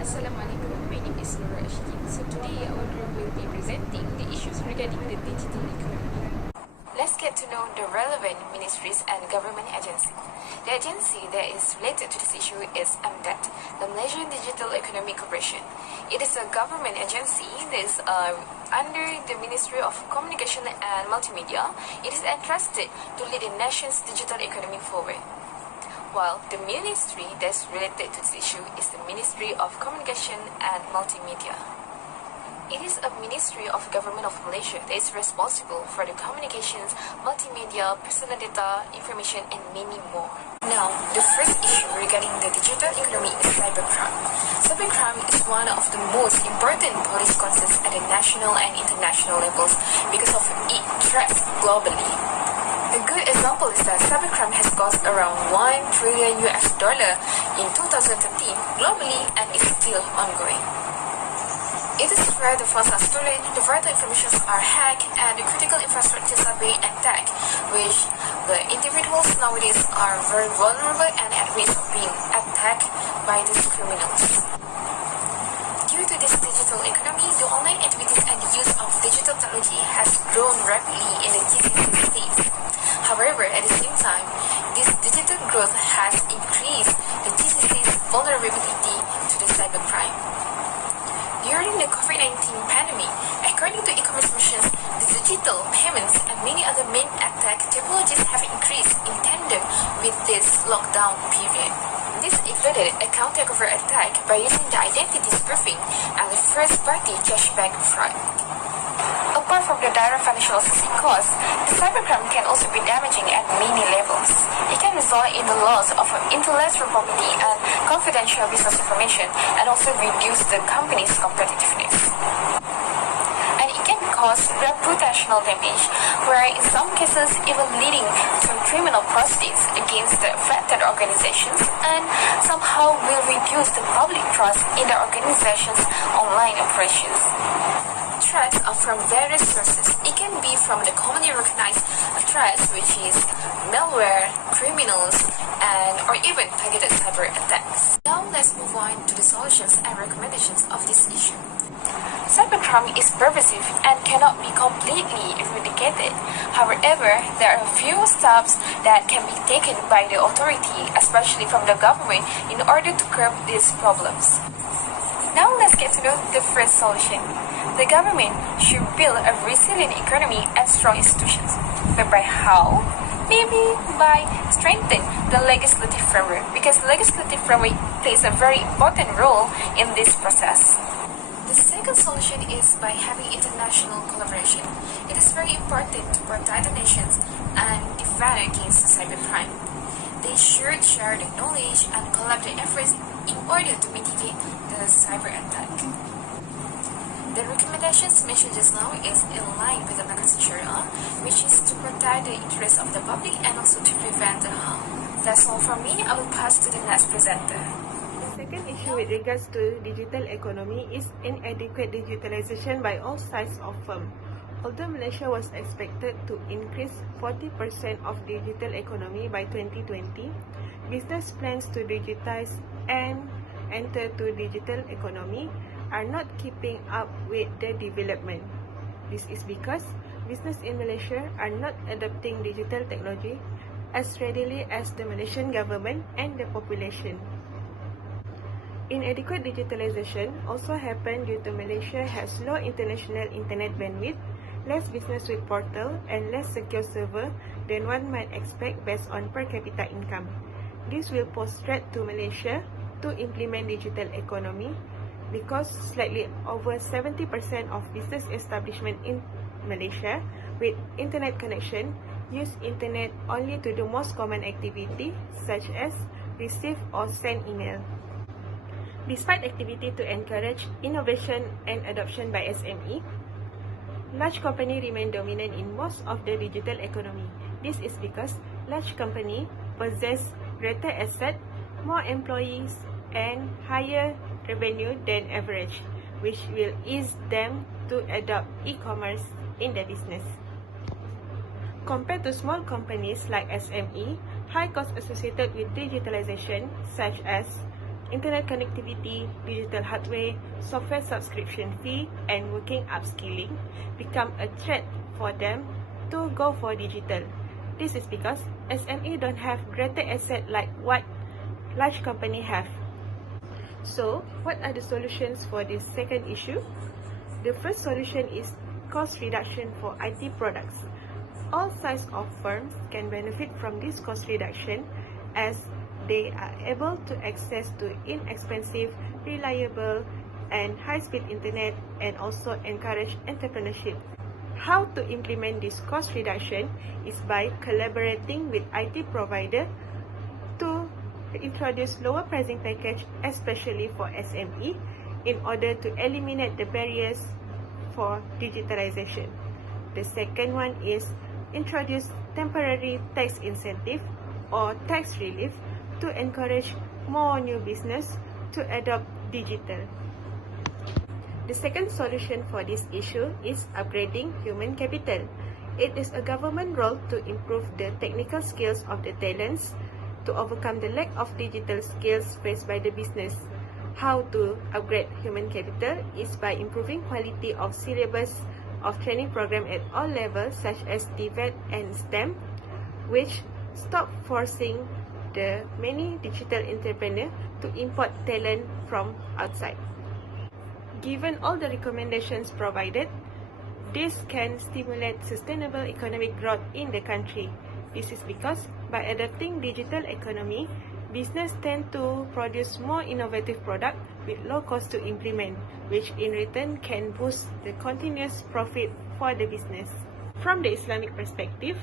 Assalamualaikum, my name is Nora Ashkin. So today our group will be presenting the issues regarding the digital economy. Let's get to know the relevant ministries and government agencies. The agency that is related to this issue is MDET, the Malaysian Digital Economy Corporation. It is a government agency that is under the Ministry of Communication and Multimedia. It is entrusted to lead the nation's digital economy forward. While the ministry that's related to this issue is the Ministry of Communication and Multimedia. It is a ministry of government of Malaysia that is responsible for the communications, multimedia, personal data, information, and many more. Now, the first issue regarding the digital economy is cybercrime. Cybercrime is one of the most important police concerns at the national and international levels because of its threats globally. A good example is that cybercrime has cost around $1 trillion in 2013 globally and is still ongoing. It is where the funds are stolen, the vital information are hacked, and the critical infrastructures are being attacked, which the individuals nowadays are very vulnerable and at risk of being attacked by these criminals. Due to this digital economy, the online activities and the use of digital technology has grown rapidly in the GCC states. However, at the same time, this digital growth has increased the GCC's vulnerability to the cybercrime. During the COVID-19 pandemic, according to e-commerce merchants, the digital payments and many other main attack technologies have increased in tandem with this lockdown period. This included account takeover attack by using the identity spoofing and the first-party cashback fraud. Apart from the direct financial assistance costs, the cybercrime can also be damaging at many levels. It can result in the loss of intellectual property and confidential business information, and also reduce the company's competitiveness. And it can cause reputational damage, where in some cases even leading to criminal proceedings against the affected organizations, and somehow will reduce the public trust in the organization's online operations. Threats are from various sources. It can be from the commonly recognized threats, which is malware, criminals, and or even targeted cyber attacks. Now let's move on to the solutions and recommendations of this issue. Cybercrime is pervasive and cannot be completely eradicated. However, there are a few steps that can be taken by the authority, especially from the government, in order to curb these problems. Now let's get to know the first solution. The government should build a resilient economy and strong institutions. But by how? Maybe by strengthening the legislative framework, because the legislative framework plays a very important role in this process. The second solution is by having international collaboration. It is very important to protect the nations and defend against cybercrime. They should share the knowledge and collaborate efforts in order to mitigate the cyber attack. The recommendations mentioned just now is in line with the Mercosur Sharia, which is to protect the interests of the public and also to prevent the harm. That's all from me. I will pass to the next presenter. The second issue with regards to digital economy is inadequate digitalization by all sides of firm. Although Malaysia was expected to increase 40% of digital economy by 2020, business plans to digitize and enter to digital economy are not keeping up with the development. This is because business in Malaysia are not adopting digital technology as readily as the Malaysian government and the population. Inadequate digitalization also happened due to Malaysia has low international internet bandwidth, less business with portal, and less secure server than one might expect based on per capita income. This will pose threat to Malaysia to implement digital economy, because slightly over 70% of business establishment in Malaysia with internet connection use internet only to do most common activity such as receive or send email. Despite activity to encourage innovation and adoption by SME, large companies remain dominant in most of the digital economy. This is because large companies possess greater asset, more employees, and higher revenue than average, which will ease them to adopt e-commerce in the business. Compared to small companies like SME, high costs associated with digitalization, such as internet connectivity, digital hardware, software subscription fee, and working upskilling become a threat for them to go for digital. This is because SME don't have greater asset like what large company have. So, what are the solutions for this second issue? The first solution is cost reduction for IT products. All size of firms can benefit from this cost reduction as they are able to access to inexpensive, reliable, and high-speed internet and also encourage entrepreneurship. How to implement this cost reduction is by collaborating with IT provider to introduce lower pricing package, especially for SME, in order to eliminate the barriers for digitalization. The second one is introduce temporary tax incentive or tax relief to encourage more new business to adopt digital. The second solution for this issue is upgrading human capital. It is a government role to improve the technical skills of the talents to overcome the lack of digital skills faced by the business. How to upgrade human capital is by improving quality of syllabus of training program at all levels such as TVET and STEM, which stop forcing the many digital entrepreneurs to import talent from outside. Given all the recommendations provided, this can stimulate sustainable economic growth in the country. This is because by adopting digital economy, business tend to produce more innovative product with low cost to implement, which in return can boost the continuous profit for the business. From the Islamic perspective,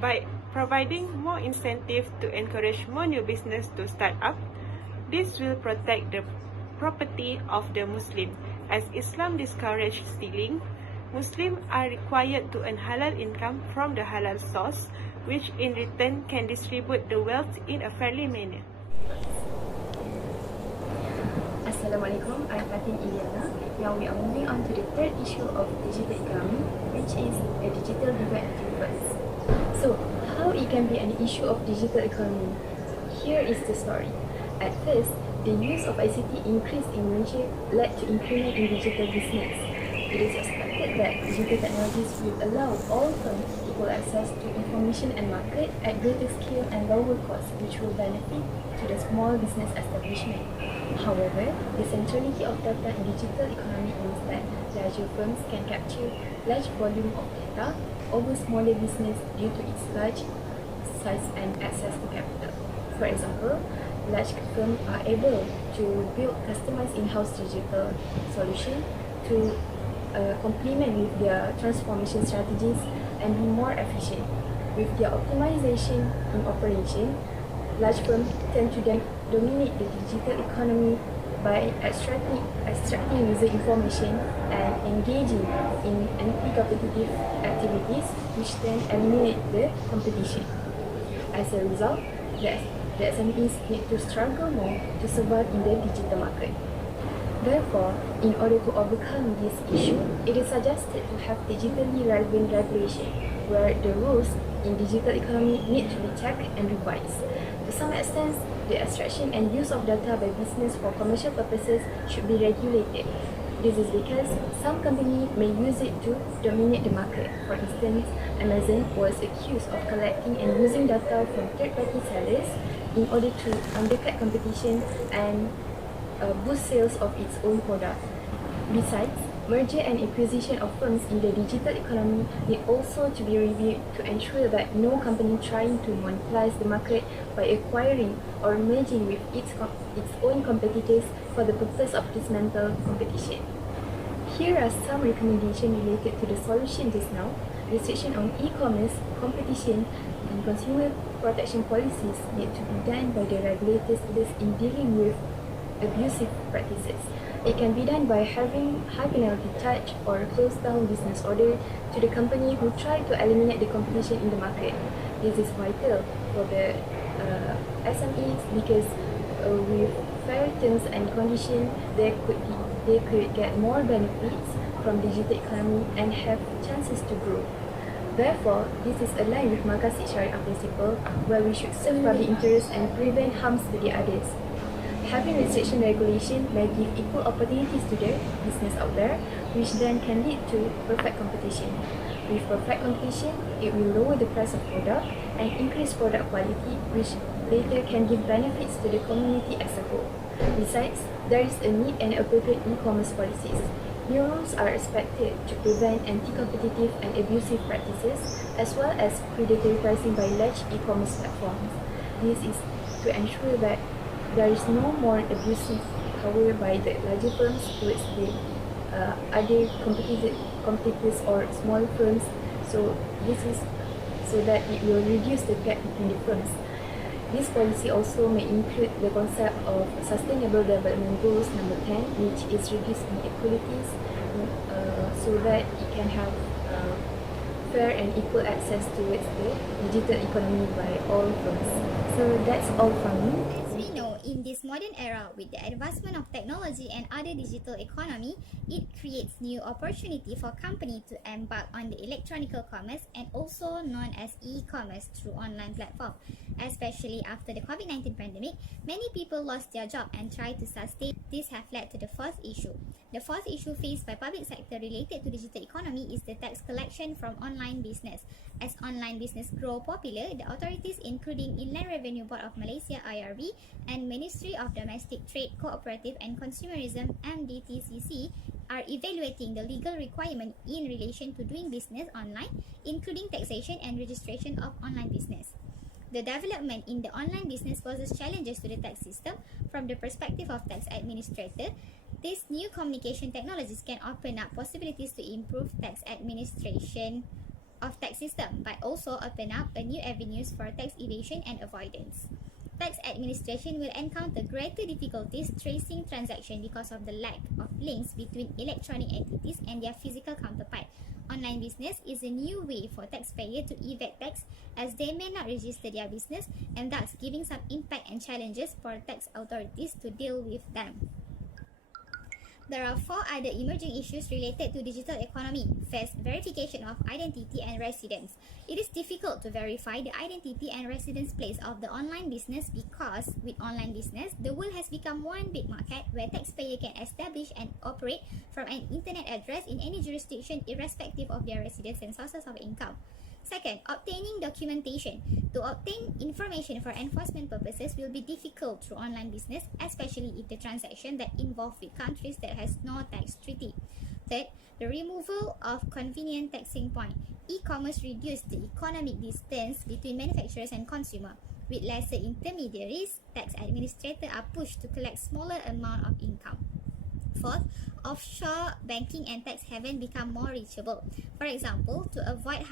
by providing more incentive to encourage more new business to start up, this will protect the property of the Muslim. As Islam discourages stealing, Muslims are required to earn halal income from the halal source, which in return can distribute the wealth in a fairly manner. Assalamualaikum, I'm Fatin Iliana. Now we are moving on to the third issue of digital economy, which is a digital divide and difference. So, how it can be an issue of digital economy? Here is the story. At first, the use of ICT increased in Malaysia led to increment in digital business. It is expected that digital technologies will allow all firms equal access to information and market at greater scale and lower cost, which will benefit to the small business establishment. However, the centrality of data in digital economy means that larger firms can capture large volume of data over smaller business due to its large size and access to capital. For example, large firms are able to build customized in-house digital solution to complement with their transformation strategies and be more efficient. With their optimization in operation, large firms tend to then dominate the digital economy by extracting user information and engaging in anti-competitive activities, which then eliminate the competition. As a result, the SMEs need to struggle more to survive in the digital market. Therefore, in order to overcome this issue, it is suggested to have digitally relevant regulation, where the rules in digital economy need to be checked and revised. To some extent, the extraction and use of data by business for commercial purposes should be regulated. This is because some companies may use it to dominate the market. For instance, Amazon was accused of collecting and using data from third-party sellers in order to undercut competition and boost sales of its own product. Besides, merger and acquisition of firms in the digital economy need also to be reviewed to ensure that no company trying to monopolize the market by acquiring or merging with its own competitors for the purpose of dismantle competition. Here are some recommendations related to the solution just now. Restriction on e-commerce, competition, and consumer protection policies need to be done by the regulators in dealing with abusive practices. It can be done by having high penalty charge or close down business order to the company who try to eliminate the competition in the market. This is vital for the SMEs because with fair terms and conditions, they could get more benefits from digital economy and have chances to grow. Therefore, this is aligned with Maqasid Syariah principle, where we should serve public interest and prevent harms to the others. Having restriction regulation may give equal opportunities to the business out there, which then can lead to perfect competition. With perfect competition, it will lower the price of product and increase product quality, which later can give benefits to the community as a whole. Besides, there is a need and appropriate e-commerce policies. New rules are expected to prevent anti-competitive and abusive practices, as well as predatory pricing by large e-commerce platforms. This is to ensure that there is no more abusive power by the larger firms towards the other competitors or small firms. So this is so that it will reduce the gap between the firms. This policy also may include the concept of Sustainable Development Goals number 10, which is reduced inequalities so that it can have fair and equal access towards the digital economy by all firms. So that's all from me. As we know, in this modern era, with the advancement of technology and other digital economy, it creates new opportunity for companies to embark on the electronic commerce and also known as e-commerce through online platform. Especially after the COVID-19 pandemic, many people lost their job and tried to sustain. This have led to the fourth issue. The fourth issue faced by public sector related to digital economy is the tax collection from online business. As online business grow popular, the authorities including Inland Revenue Board of Malaysia (IRB) and Ministry of Domestic Trade, Cooperative and Consumerism (MDTCC) are evaluating the legal requirement in relation to doing business online, including taxation and registration of online business. The development in the online business poses challenges to the tax system from the perspective of tax administrator. These new communication technologies can open up possibilities to improve tax administration of tax system, but also open up a new avenues for tax evasion and avoidance. Tax administration will encounter greater difficulties tracing transactions because of the lack of links between electronic entities and their physical counterpart. Online business is a new way for taxpayers to evade tax as they may not register their business and thus giving some impact and challenges for tax authorities to deal with them. There are four other emerging issues related to digital economy. First, verification of identity and residence. It is difficult to verify the identity and residence place of the online business because with online business, the world has become one big market where taxpayer can establish and operate from an internet address in any jurisdiction irrespective of their residence and sources of income. Second, obtaining documentation. To obtain information for enforcement purposes will be difficult through online business, especially if the transaction that involve with countries that has no tax treaty. Third, the removal of convenient taxing point. E-commerce reduced the economic distance between manufacturers and consumer. With lesser intermediaries, tax administrators are pushed to collect smaller amount of income. Fourth, offshore banking and tax haven become more reachable. For example, to avoid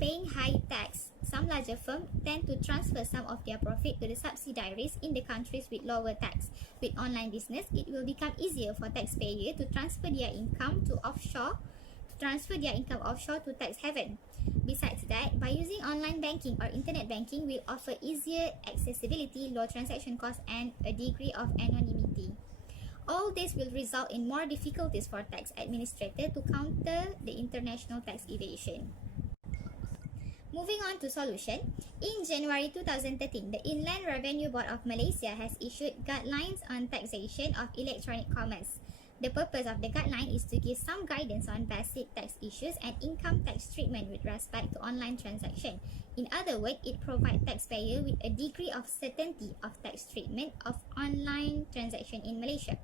paying high tax, some larger firms tend to transfer some of their profit to the subsidiaries in the countries with lower tax. With online business, it will become easier for taxpayers to transfer their income offshore to tax haven. Besides that, by using online banking or internet banking will offer easier accessibility, low transaction costs, and a degree of anonymity. All this will result in more difficulties for tax administrators to counter the international tax evasion. Moving on to solution, in January 2013, the Inland Revenue Board of Malaysia has issued guidelines on taxation of electronic commerce. The purpose of the guideline is to give some guidance on basic tax issues and income tax treatment with respect to online transaction. In other words, it provides taxpayers with a degree of certainty of tax treatment of online transaction in Malaysia.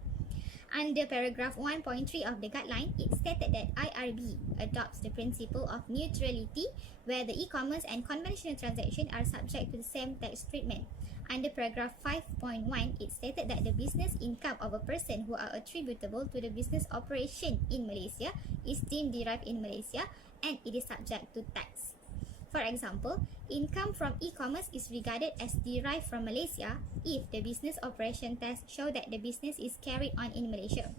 Under paragraph 1.3 of the guideline, it stated that IRB adopts the principle of neutrality where the e-commerce and conventional transactions are subject to the same tax treatment. Under paragraph 5.1, it stated that the business income of a person who are attributable to the business operation in Malaysia is deemed derived in Malaysia and it is subject to tax. For example, income from e-commerce is regarded as derived from Malaysia if the business operation tests show that the business is carried on in Malaysia.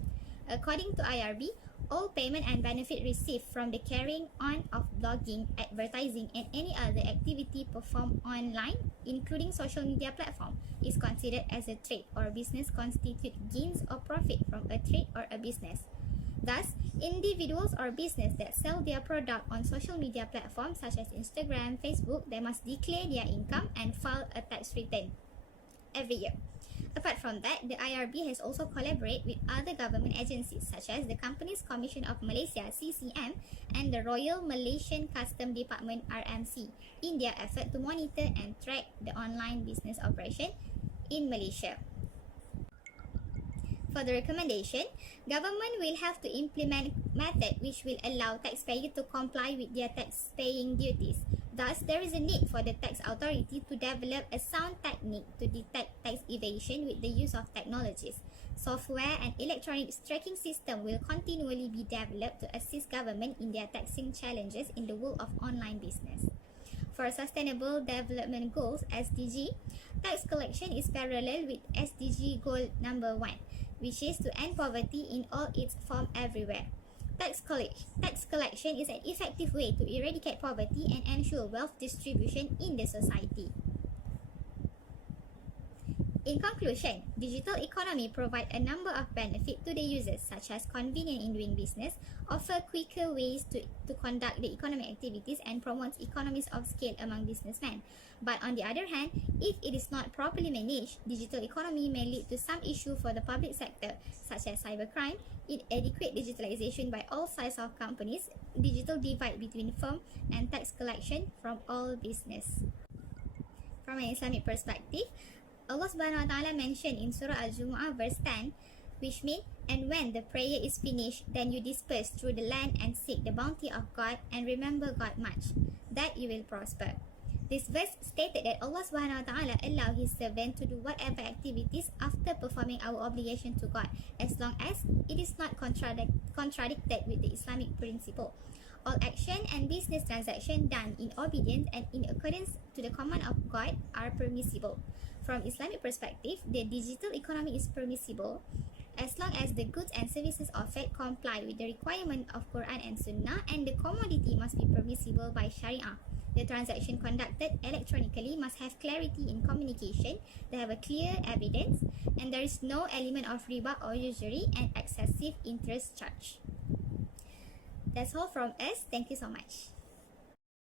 According to IRB, all payment and benefit received from the carrying on of blogging, advertising, and any other activity performed online, including social media platform, is considered as a trade or business constitute gains or profit from a trade or a business. Thus, individuals or business that sell their product on social media platforms such as Instagram, Facebook, they must declare their income and file a tax return every year. Apart from that, the IRB has also collaborated with other government agencies such as the Companies Commission of Malaysia (CCM) and the Royal Malaysian Custom Department (RMC) in their effort to monitor and track the online business operation in Malaysia. For the recommendation, government will have to implement method which will allow taxpayers to comply with their tax-paying duties. Thus, there is a need for the tax authority to develop a sound technique to detect tax evasion with the use of technologies. Software and electronic tracking system will continually be developed to assist government in their taxing challenges in the world of online business. For Sustainable Development Goals (SDG), tax collection is parallel with SDG goal number 1, which is to end poverty in all its forms everywhere. Tax collection is an effective way to eradicate poverty and ensure wealth distribution in the society. In conclusion, digital economy provide a number of benefits to the users, such as convenience in doing business, offer quicker ways to conduct the economic activities, and promotes economies of scale among businessmen. But on the other hand, if it is not properly managed, digital economy may lead to some issue for the public sector, such as cybercrime, inadequate digitalization by all sizes of companies, digital divide between firm, and tax collection from all business. From an Islamic perspective, Allah Subhanahu wa Ta'ala mentioned in Surah Al-Jumu'ah verse 10, which means, "And when the prayer is finished, then you disperse through the land and seek the bounty of God and remember God much, that you will prosper." This verse stated that Allah Subhanahu wa Ta'ala allow His servant to do whatever activities after performing our obligation to God, as long as it is not contradicted with the Islamic principle. All action and business transaction done in obedience and in accordance to the command of God are permissible. From Islamic perspective, the digital economy is permissible as long as the goods and services offered comply with the requirement of Quran and Sunnah, and the commodity must be permissible by Sharia. The transaction conducted electronically must have clarity in communication, they have a clear evidence, and there is no element of riba or usury and excessive interest charge. That's all from us. Thank you so much.